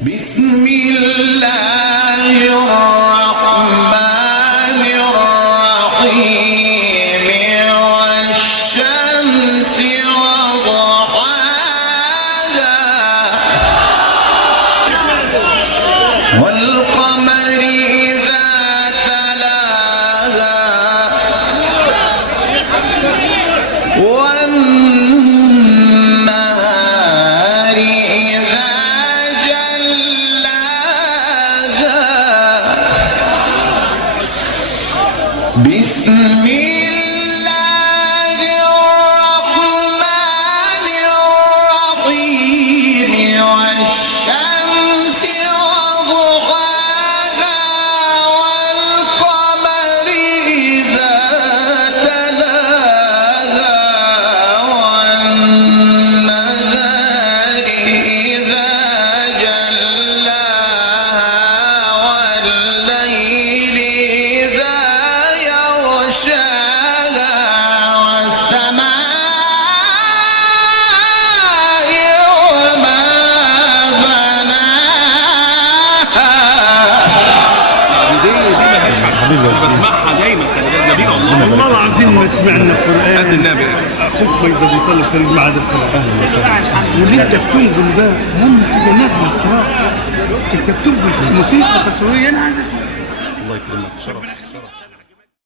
بسم الله الرحمن الرحيم والشمس وضحاها والقمر إذا تلاها والنهار إذا جلاها بسم الله الرحمن الرحيم والشمس وضحاها والقمر إذا تلاها والنهار إذا جلاها والليل إذا يغشاها والسماء وما بناها. دي ملهاش حل، انا بسمعها دايما. خلي بالك جميله والله العظيم ما سمعنا القرآن. هات النبي. اخوك فايدة بيطلب في معهد القراءة. اهلا وسهلا. واللي انت بتنقل ده اهم حاجه نغمه قراءه. انت بتنقل موسيقى تصويريه. انا عايز اسمع. الله يكرمك. شرف.